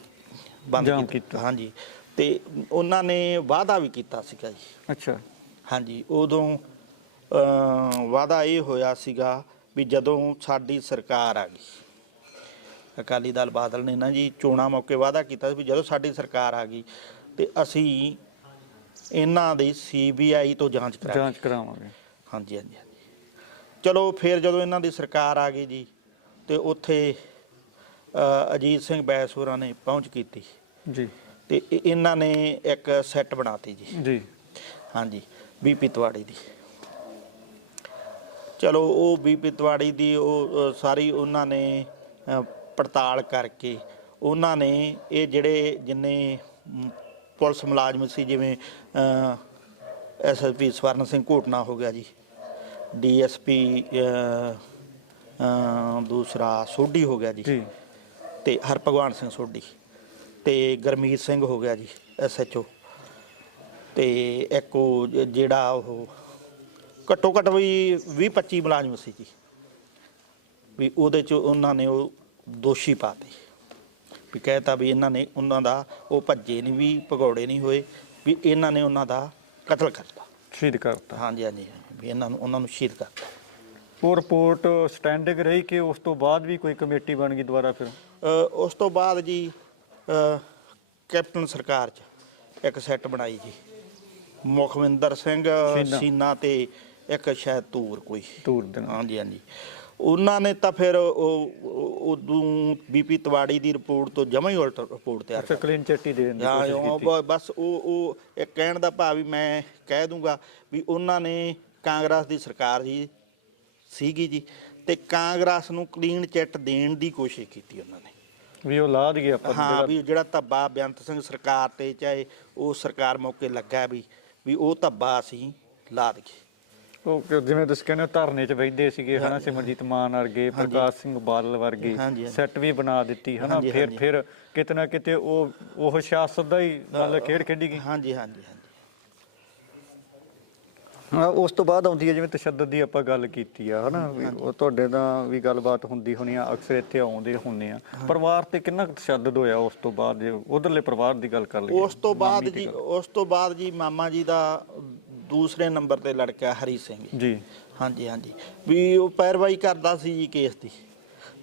ਬੰਦ ਕੀਤਾ। ਕੀਤਾ। ਹਾਂਜੀ। ਤੇ ਉਹਨਾਂ ਨੇ ਵਾਅਦਾ ਵੀ ਕੀਤਾ ਸੀਗਾ ਜੀ। ਅੱਛਾ। ਹਾਂਜੀ ਉਦੋਂ ਅ, ਵਾਅਦਾ ਇਹ ਹੋਇਆ ਸੀਗਾ ਵੀ ਜਦੋਂ ਸਾਡੀ ਸਰਕਾਰ ਆ ਗਈ ਅਕਾਲੀ ਦਲ ਬਾਦਲ ਨੇ ਨਾ ਜੀ ਚੋਣਾਂ ਮੌਕੇ ਵਾਅਦਾ ਕੀਤਾ ਸੀ ਵੀ ਜਦੋਂ ਸਾਡੀ ਸਰਕਾਰ ਆ ਗਈ ਤੇ ਅਸੀਂ ਇਹਨਾਂ ਦੀ ਸੀਬੀਆਈ ਤੋਂ ਜਾਂਚ ਕਰਾਂਗੇ। ਜਾਂਚ ਕਰਾਵਾਂਗੇ। ਹਾਂਜੀ ਹਾਂਜੀ। ਚਲੋ ਫਿਰ ਜਦੋਂ ਇਹਨਾਂ ਦੀ ਸਰਕਾਰ ਆ ਗਈ ਜੀ ਤੇ ਉੱਥੇ ਅਜੀਤ ਸਿੰਘ ਬੈਸ ਹੋਰਾਂ ਨੇ ਪਹੁੰਚ ਕੀਤੀ। ਜੀ। ਤੇ ਇਹ- ਇਹਨਾਂ ਨੇ ਇੱਕ ਸੈੱਟ ਬਣਾਤੀ ਜੀ। ਜੀ। ਹਾਂਜੀ ਬੀਪੀ ਤਵਾੜੀ ਦੀ। ਚਲੋ ਉਹ ਬੀਪੀ ਤਵਾੜੀ ਦੀ ਉਹ ਸਾਰੀ ਉਹਨਾਂ ਨੇ ਪੜਤਾਲ ਕਰਕੇ ਉਹਨਾਂ ਨੇ ਇਹ ਜਿਹੜੇ ਜਿੰਨੇ ਪੁਲਿਸ ਮੁਲਾਜ਼ਮ ਸੀ ਜਿਵੇਂ ਐਸਐਸਪੀ ਸਵਰਨ ਸਿੰਘ ਘੋਟਨਾ ਹੋ ਗਿਆ ਜੀ। ਡੀਐਸਪੀ ਦੂਸਰਾ ਸੋਢੀ ਹੋ ਗਿਆ ਜੀ। ਤੇ ਹਰਭਗਵਾਨ ਸਿੰਘ ਸੋਢੀ ਤੇ ਗਰਮੀਤ ਸਿੰਘ ਹੋ ਗਿਆ ਜੀ ਐਸਐਚਓ ਤੇ ਇੱਕ ਉਹ ਜਿਹੜਾ ਉਹ ਘੱਟੋ ਘੱਟ ਵੀ 20 25 ਮੁਲਾਜ਼ਮ ਸੀ ਜੀ। ਵੀ ਉਹਦੇ ਚ ਉਹਨਾਂ ਨੇ ਉਹ ਦੋਸ਼ੀ ਪਾਤੇ ਵੀ ਕਹਿਤਾ ਵੀ ਇਹਨਾਂ ਨੇ ਉਹਨਾਂ ਦਾ ਉਹ ਭੱਜੇ ਨਹੀਂ ਵੀ ਭਗੌੜੇ ਨਹੀਂ ਹੋਏ ਵੀ ਇਹਨਾਂ ਨੇ ਉਹਨਾਂ ਦਾ ਕਤਲ ਕਰਤਾ ਸ਼ਹੀਦ ਕਰਤਾ ਹਾਂਜੀ ਹਾਂਜੀ। ਵੀ ਇਹਨਾਂ ਨੂੰ ਉਹਨਾਂ ਨੂੰ ਸ਼ਹੀਦ ਕਰਤਾ। ਉਹ ਰਿਪੋਰਟ ਸਟੈਂਡਿੰਗ ਰਹੀ ਕਿ ਉਸ ਤੋਂ ਬਾਅਦ ਵੀ ਕੋਈ ਕਮੇਟੀ ਬਣ ਗਈ ਦੁਬਾਰਾ ਫਿਰ? ਅ, ਉਸ ਤੋਂ ਬਾਅਦ ਜੀ ਅ, ਕੈਪਟਨ ਸਰਕਾਰ ਚ ਇੱਕ ਸੈੱਟ ਬਣਾਈ ਜੀ। ਮੁਖਵਿੰਦਰ ਸਿੰਘ ਸੀਨਾ। ਸੀਨਾ ਤੇ ਇੱਕ ਸ਼ਾਇਦ ਤੂਰ ਕੋਈ। ਟੂਰ ਦੇ ਨਾਲ। ਹਾਂਜੀ ਹਾਂਜੀ। ਉਹਨਾਂ ਨੇ ਤਾਂ ਫਿਰ ਉਹ ਉਦੋਂ ਬੀਪੀ ਤਵਾੜੀ ਦੀ ਰਿਪੋਰਟ ਤੋਂ ਜਮਾ ਹੀ ਉਲਟ ਰਿਪੋਰਟ ਤਿਆਰ ਕਰ ਕਲੀਨ ਚਿੱਟੀ ਦੀ ਉਹ ਕੀਤੀ। ਬ- ਬਸ ਉਹ ਉਹ ਇੱਕ ਕਹਿਣ ਦਾ ਭਾਵ ਵੀ ਮੈਂ ਕਹਿ ਦੂੰਗਾ ਵੀ ਉਹਨਾਂ ਨੇ ਕਾਂਗਰਸ ਦੀ ਸਰਕਾਰ ਜੀ ਸੀਗੀ ਜੀ ਤੇ ਕਾਂਗਰਸ ਨੂੰ ਕਲੀਨ ਚਿੱਟ ਦੇਣ ਦੀ ਕੋਸ਼ਿਸ਼ ਕੀਤੀ ਉਹਨਾਂ ਨੇ। ਵੀ ਉਹ ਲਾਦ ਗਿਆ ਆਪਾਂ ਹਾਂ ਵੀ ਜਿਹੜਾ ਧੱਬਾ ਬੇਅੰਤ ਸਿੰਘ ਸਰਕਾਰ ਤੇ ਚਾਹੇ ਉਹ ਸਰਕਾਰ ਮੌਕੇ ਲੱਗਾ ਵੀ ਵੀ ਉਹ ਧੱਬਾ ਅਸੀਂ ਲਾ ਦਈਏ। ਉਹ ਜਿਵੇਂ ਤੁਸੀਂ ਕਹਿੰਦੇ ਹੋ ਧਰਨੇ 'ਚ ਬੈਠਦੇ ਸੀਗੇ ਹਨਾ ਸਿਮਰਜੀਤ ਮਾਨ ਵਰਗੇ ਪ੍ਰਕਾਸ਼ ਸਿੰਘ ਬਾਦਲ ਵਰਗੇ। ਸੈੱਟ ਵੀ ਬਣਾ ਦਿੱਤੀ ਹਨਾ ਫਿਰ। ਫਿਰ ਕਿਤੇ ਨਾ ਕਿਤੇ ਉਹ ਉਹ ਸਿਆਸਤ ਦਾ ਹੀ ਮਤਲਬ ਖੇਡ ਖੇਡੀ ਗਈ। ਹਾਂਜੀ ਹਾਂਜੀ। ਉਸ ਤੋਂ ਬਾਅਦ ਆਉਂਦੀ ਹੈ ਜਿਵੇਂ ਤਸ਼ੱਦਦ ਦੀ ਆਪਾਂ ਗੱਲ ਕੀਤੀ ਆ ਹਨਾ ਵੀ ਉਹ ਤੁਹਾਡੇ ਨਾਲ ਵੀ ਗੱਲਬਾਤ ਹੁੰਦੀ ਹੋਣੀ ਆ ਅਕਸਰ ਇੱਥੇ ਆਉਂਦੇ ਹੁੰਦੇ ਆ। ਪਰਿਵਾਰ ਤੇ ਕਿੰਨਾ ਤਸ਼ੱਦਦ ਹੋਇਆ ਉਸ ਤੋਂ ਬਾਅਦ ਜੇ ਉਧਰਲੇ ਪਰਿਵਾਰ ਦੀ ਗੱਲ ਕਰ ਲਈਏ ਉਸ ਤੋਂ ਬਾਅਦ ਦੀ ਜੀ। ਉਸ ਤੋਂ ਬਾਅਦ ਜੀ ਮਾਮਾ ਜੀ ਦਾ ਦੂਸਰੇ ਨੰਬਰ ਤੇ ਲੜਕਾ ਹਰੀ ਸਿੰਘ। ਜੀ। ਹਾਂਜੀ ਹਾਂਜੀ। ਵੀ ਉਹ ਪੈਰਵਾਈ ਕਰਦਾ ਸੀ ਜੀ ਕੇਸ ਦੀ।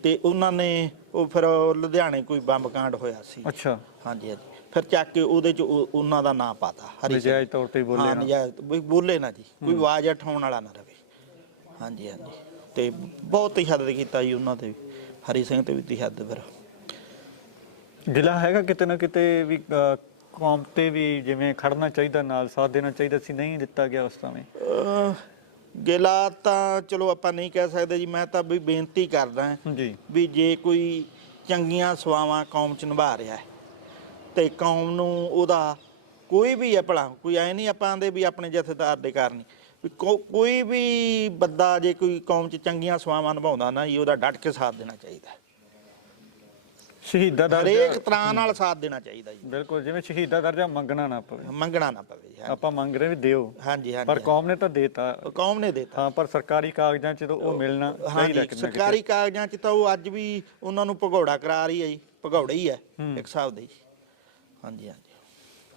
ਤੇ ਉਹਨਾਂ ਨੇ ਉਹ ਫਿਰ ਲੁਧਿਆਣੇ ਕੋਈ ਬੰਬ ਕਾਂਡ ਹੋਇਆ ਸੀ। ਅੱਛਾ। ਹਾਂਜੀ ਹਾਂਜੀ। ਫਿਰ ਚੱਕ ਕੇ ਉਹਦੇ ਚ ਉਹ- ਉਹਨਾਂ ਦਾ ਨਾਂ ਪਾਤਾ ਹਰੀ ਸਿੰਘ ਨਜਾਇਜ਼ ਤੌਰ ਤੇ ਬੋਲੇ ਹਾਂ ਨਾ। ਨਜਾਇਜ਼ ਵੀ ਬੋਲੇ ਨਾ ਜੀ ਕੋਈ ਆਵਾਜ਼ ਉਠਾਉਣ ਵਾਲਾ ਨਾ ਰਵੇ। ਹਾਂਜੀ ਹਾਂਜੀ। ਤੇ ਬਹੁਤ ਤਸ਼ੱਦਦ ਕੀਤਾ ਜੀ ਉਹਨਾਂ ਤੇ ਵੀ। ਹਰੀ ਸਿੰਘ ਤੇ ਵੀ ਤਸ਼ੱਦਦ ਫਿਰ। ਗਿਲਾ ਹੈਗਾ ਕਿਤੇ ਨਾ ਕਿਤੇ ਵੀ ਅਹ, ਕੌਮ ਤੇ ਵੀ ਜਿਵੇਂ ਖੜਨਾ ਚਾਹੀਦਾ ਨਾਲ ਸਾਥ ਦੇਣਾ ਚਾਹੀਦਾ ਸੀ ਨਹੀਂ ਦਿੱਤਾ ਗਿਆ ਉਸ ਸਮੇਂ? ਅਹ, ਗਿਲਾ ਤਾਂ ਚਲੋ ਆਪਾਂ ਨਹੀਂ ਕਹਿ ਸਕਦੇ ਜੀ ਮੈਂ ਤਾਂ ਵੀ ਬੇਨਤੀ ਕਰਦਾ ਹਾਂ ਜੀ। ਵੀ ਜੇ ਕੋਈ ਚੰਗੀਆਂ ਸਵਾਵਾਂ ਕੌਮ ਚ ਨਿਭਾ ਰਿਹਾ ਹੈ ਤੇ ਕੌਮ ਨੂੰ ਉਹਦਾ ਕੋਈ ਵੀ ਹੈ ਭਲਾ ਕੋਈ ਐ ਨਹੀਂ ਆਪਾਂ ਆਂਦੇ ਵੀ ਆਪਣੇ ਜਥੇਦਾਰ ਦੇ ਕਾਰਨ। ਵੀ ਕੋ- ਕੋਈ ਵੀ ਬੰਦਾ ਜੇ ਕੋਈ ਕੌਮ ਚ ਚੰਗੀਆਂ ਸਵਾਵਾਂ ਨਿਭਾਉਂਦਾ ਨਾ ਜੀ ਉਹਦਾ ਡਟ ਕੇ ਸਾਥ ਦੇਣਾ ਚਾਹੀਦਾ। ਸ਼ਹੀਦਾ ਹਰੇਕ ਦਰਜਾ ਤਰ੍ਹਾਂ ਨਾਲ ਸਾਥ ਦੇਣਾ ਚਾਹੀਦਾ ਜੀ। ਬਿਲਕੁਲ ਜਿਵੇਂ ਸ਼ਹੀਦਾ ਦਰਜਾ ਮੰਗਣਾ ਨਾ ਪਵੇ। ਮੰਗਣਾ ਨਾ ਪਵੇ ਜੀ ਆਪਾਂ ਮੰਗ ਰਹੇ ਵੀ ਦਿਓ। ਹਾਂਜੀ ਪਰ ਹਾਂਜੀ। ਕੌਮ ਨੇ ਤਾਂ ਦੇਤਾ। ਕੌਮ ਨੇ ਦਿੱਤਾ। ਹਾਂ ਪਰ ਸਰਕਾਰੀ ਕਾਗਜ਼ਾਂ 'ਚ ਤਾਂ ਉਹ ਮਿਲਣਾ ਚਾਹੀਦਾ ਨਾ ਸਰਕਾਰੀ ਕਾਗਜ਼ਾਂ 'ਚ ਤਾਂ ਉਹ ਅੱਜ ਵੀ ਉਹਨਾਂ ਨੂੰ ਭਗੌੜਾ ਕਰਾ ਰਹੀ ਹੈ ਜੀ ਭਗੌੜਾ ਹੀ ਹੈ ਹੂੰ। ਇੱਕ ਹਿਸਾਬ ਦੇ ਜੀ। ਹਾਂਜੀ ਹਾਂਜੀ।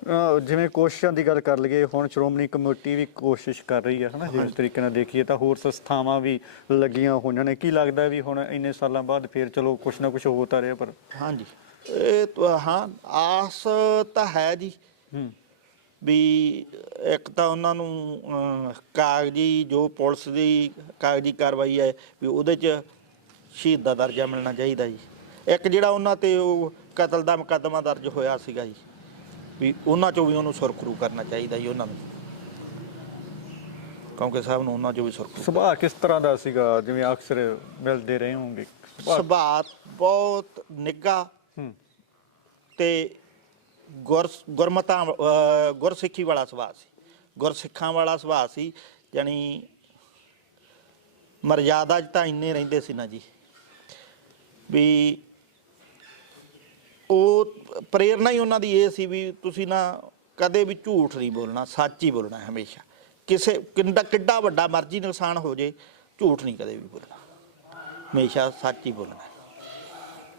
ਅਹ ਜਿਵੇਂ ਕੋਸ਼ਿਸ਼ਾਂ ਦੀ ਗੱਲ ਕਰ ਲਈਏ ਹੁਣ ਸ਼੍ਰੋਮਣੀ ਕਮੇਟੀ ਵੀ ਕੋਸ਼ਿਸ਼ ਕਰ ਰਹੀ ਹੈ ਹਨਾ? ਜਿਸ ਤਰੀਕੇ ਨਾਲ ਦੇਖੀਏ ਤਾਂ ਹੋਰ ਸੰਸਥਾਵਾਂ ਵੀ ਲੱਗੀਆਂ ਹੋਈਆਂ ਨੇ। ਕੀ ਲੱਗਦਾ ਵੀ ਹੁਣ ਇੰਨੇ ਸਾਲਾਂ ਬਾਅਦ ਫੇਰ ਚਲੋ ਕੁਛ ਨਾ ਕੁਛ ਹੋ ਤਾਂ ਰਿਹਾ ਪਰ ਹਾਂਜੀ। ਇਹ ਤਾਂ ਹਾਂ ਆਸ ਤਾਂ ਹੈ ਜੀ। ਹੂੰ। ਵੀ ਇੱਕ ਤਾਂ ਉਹਨਾਂ ਨੂੰ ਅਹ, ਕਾਗਜ਼ੀ ਜੋ ਪੁਲਿਸ ਦੀ ਕਾਗਜ਼ੀ ਕਾਰਵਾਈ ਹੈ ਵੀ ਉਹਦੇ 'ਚ ਸ਼ਹੀਦ ਦਾ ਦਰਜਾ ਮਿਲਣਾ ਚਾਹੀਦਾ ਜੀ। ਇੱਕ ਜਿਹੜਾ ਉਹਨਾਂ ਤੇ ਉਹ ਕਤਲ ਦਾ ਮੁਕੱਦਮਾ ਦਰਜ ਹੋਇਆ ਸੀਗਾ ਜੀ। ਵੀ ਉਹਨਾਂ 'ਚੋਂ ਵੀ ਉਹਨੂੰ ਸੁਰਖਰੂ ਕਰਨਾ ਚਾਹੀਦਾ ਜੀ ਉਹਨਾਂ ਨੂੰ। ਕਿਉਂਕਿ ਸਾਹਿਬ ਨੂੰ ਉਹਨਾਂ ਚੋਂ ਵੀ ਸੁਰਖ ਸੁਭਾਅ ਕਿਸ ਤਰ੍ਹਾਂ ਦਾ ਸੀਗਾ? ਜਿਵੇਂ ਅਕਸਰ ਮਿਲਦੇ ਰਹੇ ਹੋਣਗੇ। ਸੁਭਾਅ- ਬਹੁਤ ਹੂੰ। ਤੇ ਗੁਰ ਗੁਰਮਤਾਂ ਗੁਰਸਿੱਖੀ ਵਾਲਾ ਸੁਭਾਅ ਸੀ। ਗੁਰਸਿੱਖਾਂ ਵਾਲਾ ਸੁਭਾਅ ਸੀ ਯਾਨੀ ਮਰਜ਼ਾਦਾ 'ਚ ਤਾਂ ਇੰਨੇ ਰਹਿੰਦੇ ਸੀ ਨਾ ਜੀ। ਵੀ ਉਹ ਪ੍ਰੇਰਣਾ ਹੀ ਉਹਨਾਂ ਦੀ ਇਹ ਸੀ ਵੀ ਤੁਸੀਂ ਨਾ ਕਦੇ ਵੀ ਝੂਠ ਨਹੀਂ ਬੋਲਣਾ, ਸੱਚ ਹੀ ਬੋਲਣਾ ਹਮੇਸ਼ਾ। ਕਿਸੇ, ਕਿੰਨਾ, ਕਿੱਡਾ ਵੱਡਾ ਮਰਜ਼ੀ ਨੁਕਸਾਨ ਹੋ ਜੇ, ਝੂਠ ਨਹੀਂ ਕਦੇ ਵੀ ਬੋਲਣਾ। ਹਮੇਸ਼ਾ ਸੱਚ ਹੀ ਬੋਲਣਾ।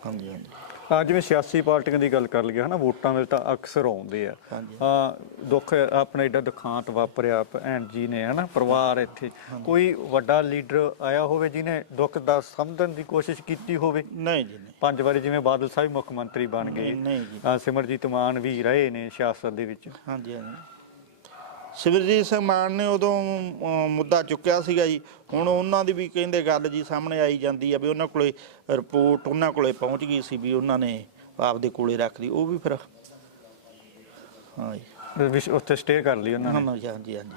ਹਾਂਜੀ ਹਾਂਜੀ। ਆ ਜਿਵੇਂ ਸਿਆਸੀ ਪਾਰਟੀਆਂ ਦੀ ਗੱਲ ਕਰ ਲਈਏ ਹਨਾ ਵੋਟਾਂ ਵੇਲੇ ਤਾਂ ਅਕਸਰ ਆਉਂਦੇ ਆ। ਆ ਦੁੱਖ ਆਪਣਾ ਏਡਾ ਦੁਖਾਂਤ ਵਾਪਰਿਆ ਭੈਣ ਜੀ ਨੇ ਹਨਾ ਪਰਿਵਾਰ ਇੱਥੇ। ਕੋਈ ਵੱਡਾ ਲੀਡਰ ਆਇਆ ਹੋਵੇ ਜਿਹਨੇ ਦੁੱਖ ਦਾ ਸਮਝਣ ਦੀ ਕੋਸ਼ਿਸ਼ ਕੀਤੀ ਹੋਵੇ? ਨਹੀਂ ਜੀ ਨਹੀਂ। ਪੰਜ ਵਾਰੀ ਜਿਵੇਂ ਬਾਦਲ ਸਾਹਿਬ ਮੁੱਖ ਮੰਤਰੀ ਬਣ ਗਏ। ਨਹੀਂ, ਜੀ। ਸਿਮਰਜੀਤ ਮਾਨ ਵੀ ਰਹੇ ਨੇ ਸਿਆਸਤ ਦੇ ਵਿੱਚ। ਹਾਂਜੀ ਹਾਂਜੀ। ਸਿਮਰਜੀਤ ਸਿੰਘ ਮਾਨ ਨੇ ਉਦੋਂ ਮੁੱਦਾ ਚੁੱਕਿਆ ਸੀਗਾ ਜੀ। ਹੁਣ ਉਹਨਾਂ ਦੀ ਵੀ ਕਹਿੰਦੇ ਗੱਲ ਜੀ ਸਾਹਮਣੇ ਆਈ ਜਾਂਦੀ ਆ ਵੀ ਉਹਨਾਂ ਕੋਲੇ ਰਿਪੋਰਟ ਉਹਨਾਂ ਕੋਲੇ ਪਹੁੰਚ ਗਈ ਸੀ ਵੀ ਉਹਨਾਂ ਨੇ ਆਪਦੇ ਕੋਲੇ ਰੱਖ ਲਈ। ਉਹ ਵੀ ਫਿਰ ਹਾਂ ਜੀ। ਵਿਸ਼- ਉੱਥੇ ਸਟੇ ਕਰ ਲਈ ਉਹਨਾਂ ਨੇ। ਹਾਂਜੀ ਹਾਂਜੀ ਹਾਂਜੀ।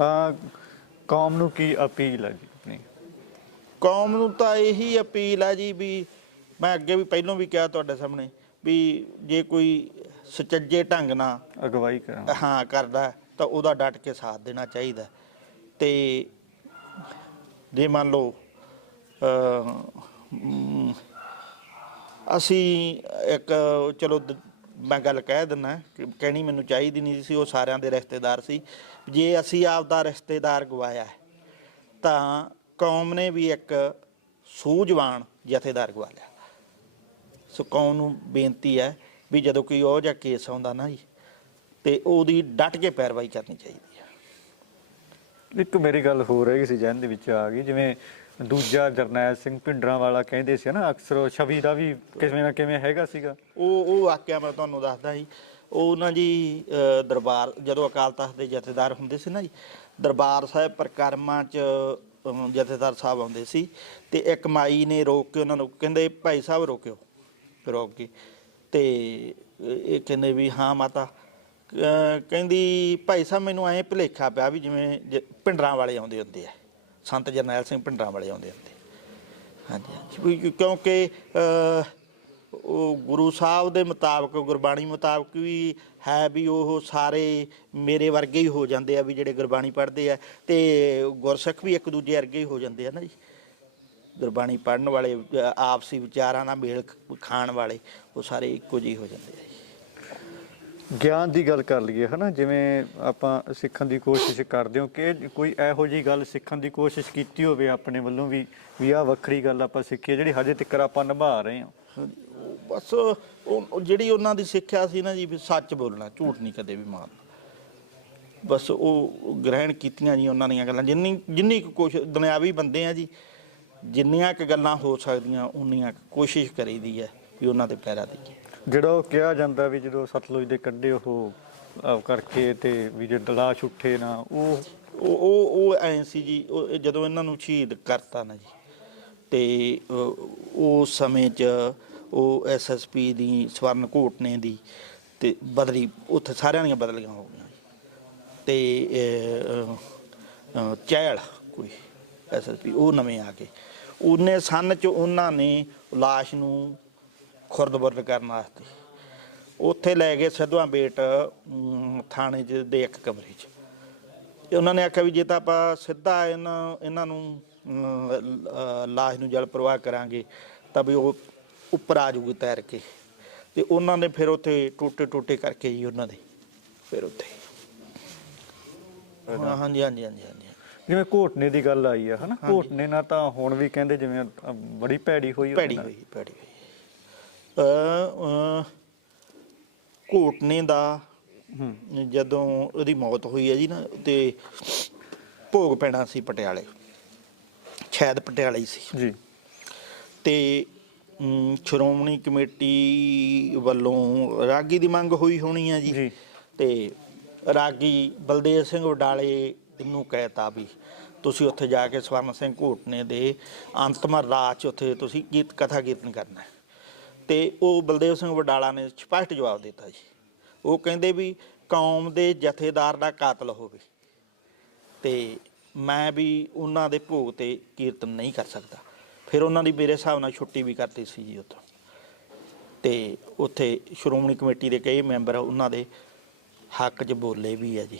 ਆ ਕੌਮ ਨੂੰ ਕੀ ਅਪੀਲ ਹੈ ਜੀ ਆਪਣੀ? ਕੌਮ ਨੂੰ ਤਾਂ ਇਹੀ ਅਪੀਲ ਆ ਜੀ ਵੀ ਮੈਂ ਅੱਗੇ ਵੀ ਪਹਿਲਾਂ ਵੀ ਕਿਹਾ ਤੁਹਾਡੇ ਸਾਹਮਣੇ ਵੀ ਜੇ ਕੋਈ ਸੁਚੱਜੇ ਢੰਗ ਨਾਲ ਅਗਵਾਈ ਕਰਾਂ। ਹਾਂ ਕਰਦਾ। ਤਾਂ ਉਹਦਾ ਡਟ ਕੇ ਸਾਥ ਦੇਣਾ ਚਾਹੀਦਾ ਤੇ ਜੇ ਮੰਨ ਲਓ ਅਸੀਂ ਇੱਕ, ਚਲੋ ਮੈਂ ਗੱਲ ਕਹਿ ਦਿੰਨਾ ਕਿ ਕਹਿਣੀ ਮੈਨੂੰ ਚਾਹੀਦੀ ਨਹੀਂ ਸੀ, ਉਹ ਸਾਰਿਆਂ ਦੇ ਰਿਸ਼ਤੇਦਾਰ ਸੀ। ਜੇ ਅਸੀਂ ਆਪਦਾ ਰਿਸ਼ਤੇਦਾਰ ਗਵਾਇਆ ਤਾਂ ਕੌਮ ਨੇ ਵੀ ਇੱਕ ਸੂਝਵਾਨ ਜਥੇਦਾਰ ਗਵਾ ਲਿਆ। ਸੋ ਕੌਮ ਨੂੰ ਬੇਨਤੀ ਹੈ ਵੀ ਜਦੋਂ ਕੋਈ ਉਹ ਜਿਹਾ ਕੇਸ ਆਉਂਦਾ ਨਾ ਜੀ ਤੇ ਉਹਦੀ ਡਟ ਕੇ ਪੈਰਵਾਈ ਕਰਨੀ ਚਾਹੀਦੀ ਹੈ ਇੱਕ ਮੇਰੀ ਗੱਲ ਹੋ ਰਹੀ ਸੀ ਜਨ ਦੇ ਵਿੱਚ ਆ ਗਈ ਜਿਵੇਂ ਦੂਜਾ ਜਰਨੈਲ ਸਿੰਘ ਭਿੰਡਰਾਂ ਵਾਲਾ ਕਹਿੰਦੇ ਸੀ ਨਾ ਅਕਸਰ ਛਵੀ ਦਾ ਵੀ ਕਿਵੇਂ ਨਾ ਕਿਵੇਂ ਹੈਗਾ ਸੀਗਾ। ਉਹ ਉਹ ਵਾਕਿਆ ਮੈਂ ਤੁਹਾਨੂੰ ਦੱਸਦਾ ਜੀ ਉਹ ਨਾ ਜੀ ਦਰਬਾਰ ਜਦੋਂ ਅਕਾਲ ਤਖਤ ਦੇ ਜਥੇਦਾਰ ਹੁੰਦੇ ਸੀ ਨਾ ਜੀ ਦਰਬਾਰ ਸਾਹਿਬ ਪ੍ਰਕਰਮਾਂ ਚ ਜਥੇਦਾਰ ਸਾਹਿਬ ਆਉਂਦੇ ਸੀ ਤੇ ਇੱਕ ਮਾਈ ਨੇ ਰੋਕ ਕੇ ਉਹਨਾਂ ਨੂੰ ਕਹਿੰਦੇ ਭਾਈ ਸਾਹਿਬ ਰੋਕਿਓ। ਰੋਕ ਕੇ ਤੇ ਇਹ ਕਹਿੰਦੇ ਵੀ ਹਾਂ ਮਾਤਾ। ਕਹਿੰਦੀ, ਭਾਈ ਸਾਹਿਬ, ਮੈਨੂੰ ਐਂ ਭੁਲੇਖਾ ਪਿਆ ਵੀ ਜਿਵੇਂ ਜ- ਭਿੰਡਰਾਂ ਵਾਲੇ ਆਉਂਦੇ ਹੁੰਦੇ ਆ। ਸੰਤ ਜਰਨੈਲ ਸਿੰਘ ਭਿੰਡਰਾਂ ਵਾਲੇ ਆਉਂਦੇ ਹੁੰਦੇ। ਹਾਂਜੀ ਹਾਂਜੀ। ਕਿਉਂਕਿ ਉਹ ਗੁਰੂ ਸਾਹਿਬ ਦੇ ਮੁਤਾਬਕ, ਗੁਰਬਾਣੀ ਮੁਤਾਬਕ ਵੀ ਹੈ ਵੀ ਉਹ ਸਾਰੇ ਮੇਰੇ ਵਰਗੇ ਹੀ ਹੋ ਜਾਂਦੇ ਆ ਵੀ ਜਿਹੜੇ ਗੁਰਬਾਣੀ ਪੜ੍ਹਦੇ ਆ। ਤੇ ਗੁਰਸਿੱਖ ਵੀ ਇੱਕ ਦੂਜੇ ਵਰਗੇ ਹੀ ਹੋ ਜਾਂਦੇ ਆ ਨਾ ਜੀ। ਗੁਰਬਾਣੀ ਪੜ੍ਹਨ ਵਾਲੇ ਆਪਸੀ ਵਿਚਾਰਾਂ ਨਾਲ ਮੇਲ ਖਾਣ ਵਾਲੇ, ਉਹ ਸਾਰੇ ਇੱਕੋ ਜਿਹੇ ਹੋ ਜਾਂਦੇ ਆ ਗਿਆਨ ਦੀ ਗੱਲ ਕਰ ਲਈਏ, ਹਨਾ? ਜਿਵੇਂ ਆਪਾਂ ਸਿੱਖਣ ਦੀ ਕੋਸ਼ਿਸ਼ ਕਰਦੇ ਹਾਂ ਕਿ ਕੋਈ ਇਹੋ ਜੀ ਗੱਲ ਸਿੱਖਣ ਦੀ ਕੋਸ਼ਿਸ਼ ਕੀਤੀ ਹੋਵੇ ਆਪਣੇ ਵੱਲੋਂ ਵੀ ਵੀ ਆ ਵੱਖਰੀ ਗੱਲ ਆਪਾਂ ਸਿੱਖੀ ਹੈ, ਜਿਹੜੀ ਹਜੇ ਤੱਕ ਆਪਾਂ ਨਿਭਾ ਰਹੇ ਹਾਂ। ਬਸ ਉਹ ਜਿਹੜੀ ਉਹਨਾਂ ਦੀ ਸਿੱਖਿਆ ਸੀ ਨਾ ਜੀ, ਵੀ ਸੱਚ ਬੋਲਣਾ, ਝੂਠ ਨਹੀਂ ਕਦੇ ਵੀ ਮਾਰਨਾ। ਬਸ ਉਹ ਗ੍ਰਹਿਣ ਕੀਤੀਆਂ ਜੀ ਉਹਨਾਂ ਦੀਆਂ ਗੱਲਾਂ, ਜਿੰਨੀ ਜਿੰਨੀ ਕੁ ਕੋਸ਼ਿਸ਼ ਦੁਨਿਆਵੀ ਬੰਦੇ ਆ ਜੀ, ਜਿੰਨੀਆਂ ਕੁ ਗੱਲਾਂ ਹੋ ਸਕਦੀਆਂ, ਉਨੀਆਂ ਕੁ ਕੋਸ਼ਿਸ਼ ਕਰੀਦੀ ਹੈ ਵੀ ਉਹਨਾਂ ਦੇ ਪੈਰਾ ਦੇਈਏ ਜਿਹੜਾ ਉਹ ਕਿਹਾ ਜਾਂਦਾ ਵੀ ਜਦੋਂ ਸਤਲੁਜ ਦੇ ਕੰਢੇ ਉਹ ਅਹ, ਕਰਕੇ ਤੇ ਵੀ ਜੇ ਦਲਾਸ਼ ਉੱਠੇ ਨਾ ਉਹ ਉਹ ਉਹ ਉਹ ਐ ਸੀ ਜੀ ਉਹ ਇਹ ਜਦੋਂ ਇਹਨਾਂ ਨੂੰ ਸ਼ਹੀਦ ਕਰਤਾ ਨਾ ਜੀ ਤੇ ਅਹ, ਉਸ ਸਮੇਂ 'ਚ ਉਹ ਐਸਐਸਪੀ ਦੀ ਸਵਰਨ ਘੋਟਨੇ ਦੀ ਤੇ ਬਦਲੀ ਉੱਥੇ ਸਾਰਿਆਂ ਦੀਆਂ ਬਦਲੀਆਂ ਹੋ ਗਈਆਂ ਜੀ। ਤੇ ਅਹ, ਅਹ, ਚਹਿਲ ਕੋਈ ਐਸਐਸਪੀ ਉਹ ਨਵੇਂ ਆ ਗਏ। ਉਹਨੇ ਸਨ 'ਚ ਉਹਨਾਂ ਨੇ ਲਾਸ਼ ਨੂੰ ਖੁਰਦ-ਬੁਰਦ ਕਰਨ ਵਾਸਤੇ। ਉੱਥੇ ਲੈ ਗਏ ਸਿੱਧਵਾਂ ਬੇਟ ਥਾਣੇ 'ਚ ਦੇ ਇੱਕ ਕਮਰੇ 'ਚ। ਤੇ ਉਹਨਾਂ ਨੇ ਆਖਿਆ ਵੀ ਜੇ ਤਾਂ ਆਪਾਂ ਸਿੱਧਾ ਇਹਨਾਂ ਇਹਨਾਂ ਨੂੰ ਲਾਸ਼ ਨੂੰ ਜਲ ਪ੍ਰਵਾਹ ਕਰਾਂਗੇ ਤਾਂ ਵੀ ਉਹ ਉੱਪਰ ਆ ਜਾਊਗੀ ਤੈਰ ਕੇ। ਤੇ ਉਹਨਾਂ ਨੇ ਫਿਰ ਉੱਥੇ ਟੋਟੇ ਟੋਟੇ ਕਰਕੇ ਜੀ ਉਹਨਾਂ ਦੇ ਫਿਰ ਉੱਥੇ। ਹਾਂ, ਹਾਂਜੀ ਹਾਂਜੀ ਹਾਂਜੀ ਹਾਂਜੀ। ਜਿਵੇਂ ਘੋਟਨੇ ਦੀ ਗੱਲ ਆਈ ਆ ਹਨਾ। ਘੋਟਨੇ ਨਾਲ ਤਾਂ ਹੁਣ ਵੀ ਕਹਿੰਦੇ ਜਿਵੇਂ ਬੜੀ ਭੈੜੀ ਹੋਈ ਉਹਦੇ ਭੈੜੀ ਨਾਲ। ਹੋਈ ਭੈੜੀ ਹੋਈ। ਘੋਟਨੇ ਦਾ ਜਦੋਂ ਉਹਦੀ ਮੌਤ ਹੋਈ ਹੈ ਜੀ ਨਾ ਤੇ ਭੋਗ ਪੈਣਾ ਸੀ ਪਟਿਆਲੇ ਸ਼ਾਇਦ ਪਟਿਆਲੇ ਹੀ ਸੀ ਜੀ ਤੇ ਸ਼੍ਰੋਮਣੀ ਕਮੇਟੀ ਵੱਲੋਂ ਰਾਗੀ ਦੀ ਮੰਗ ਹੋਈ ਹੋਣੀ ਹੈ ਜੀ। ਤੇ ਰਾਗੀ ਬਲਦੇਵ ਸਿੰਘ ਵਡਾਲੇ ਨੂੰ ਕਹਿਤਾ ਵੀ ਤੁਸੀਂ ਉੱਥੇ ਜਾ ਕੇ ਸਵਰਨ ਸਿੰਘ ਘੋਟਨੇ ਦੇ ਅੰਤਮ ਰਾਤ 'ਚ ਉੱਥੇ ਤੁਸੀਂ ਗੀਤ ਕਥਾ ਕੀਰਤਨ ਕਰਨਾ ਹੈ। ਤੇ ਉਹ ਬਲਦੇਵ ਸਿੰਘ ਵਡਾਲਾ ਨੇ ਸਪਸ਼ਟ ਜਵਾਬ ਦਿੱਤਾ ਜੀ। ਉਹ ਕਹਿੰਦੇ ਵੀ ਕੌਮ ਦੇ ਜਥੇਦਾਰ ਦਾ ਕਾਤਲ ਹੋਵੇ ਤੇ ਮੈਂ ਵੀ ਉਹਨਾਂ ਦੇ ਭੋਗ ਤੇ ਕੀਰਤਨ ਨਹੀਂ ਕਰ ਸਕਦਾ। ਫਿਰ ਉਹਨਾਂ ਦੀ ਮੇਰੇ ਹਿਸਾਬ ਨਾਲ ਛੁੱਟੀ ਵੀ ਕਰਤੀ ਸੀ ਜੀ ਉੱਥੋਂ। ਤੇ ਉੱਥੇ ਸ਼੍ਰੋਮਣੀ ਕਮੇਟੀ ਦੇ ਕਈ ਮੈਂਬਰ ਉਹਨਾਂ ਦੇ ਹੱਕ 'ਚ ਬੋਲੇ ਵੀ ਆ ਜੀ।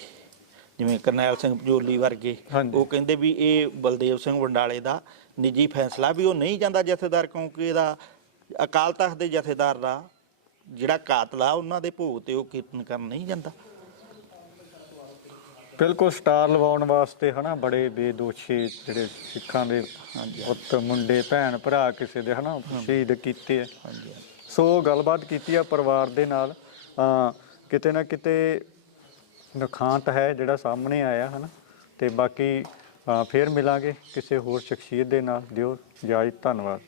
ਜਿਵੇਂ ਕਰਨੈਲ ਸਿੰਘ ਜੋਲੀ ਵਰਗੇ। ਉਹ ਕਹਿੰਦੇ ਵੀ ਇਹ ਬਲਦੇਵ ਸਿੰਘ ਵੰਡਾਲੇ ਦਾ ਨਿੱਜੀ ਫੈਸਲਾ ਵੀ ਉਹ ਨਹੀਂ ਜਾਂਦਾ ਜਥੇਦਾਰ ਕਿਉਂਕਿ ਇਹਦਾ ਅਕਾਲ ਤਖਤ ਦੇ ਜਥੇਦਾਰ ਦਾ ਜਿਹੜਾ ਕਾਤਲ ਆ ਉਹਨਾਂ ਦੇ ਭੋਗ ਤੇ ਉਹ ਕੀਰਤਨ ਕਰਨ ਨਹੀਂ ਜਾਂਦਾ। ਬਿਲਕੁਲ ਸਟਾਰ ਲਵਾਉਣ ਵਾਸਤੇ ਹਨਾ ਬੜੇ ਬੇਦੋਸ਼ੀ ਜਿਹੜੇ ਸਿੱਖਾਂ ਦੇ ਹਾਂਜੀ। ਪੁੱਤ ਮੁੰਡੇ ਭੈਣ ਭਰਾ ਕਿਸੇ ਦੇ ਹਨਾ ਸ਼ਹੀਦ ਕੀਤੇ ਆ। ਹਾਂਜੀ ਸੋ ਗੱਲਬਾਤ ਕੀਤੀ ਆ ਪਰਿਵਾਰ ਦੇ ਨਾਲ ਕਿਤੇ ਨਾ ਕਿਤੇ ਨੁਕਸਾਨ ਹੈ ਜਿਹੜਾ ਸਾਹਮਣੇ ਆਇਆ ਹਨਾ ਤੇ ਬਾਕੀ ਫੇਰ ਮਿਲਾਂਗੇ ਕਿਸੇ ਹੋਰ ਸ਼ਖਸੀਅਤ ਦੇ ਨਾਲ। ਦਿਓ ਇਜਾਜ਼ਤ ਧੰਨਵਾਦ।